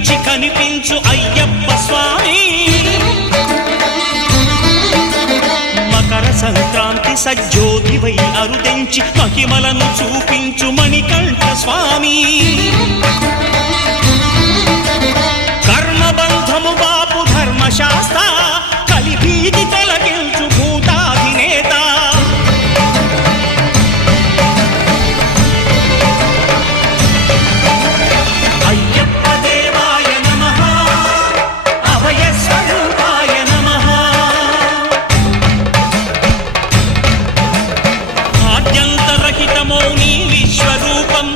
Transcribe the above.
కనిపించి కనిపించు అయ్యప్ప స్వామి. మకర సంక్రాంతి సజ్జోతివై అరుదెంచి మహిమలను చూపించు మణికంఠ స్వామి. కర్మబంధము బాపు ధర్మశాస్త్ర కలిభీతి తొలగించు భూతాధినేత. అయ్యప్ప దేవాయ నమః, అభయ స్వరూపాయ నమః. ఆద్యంతరహితమౌ నీ విశ్వరూపం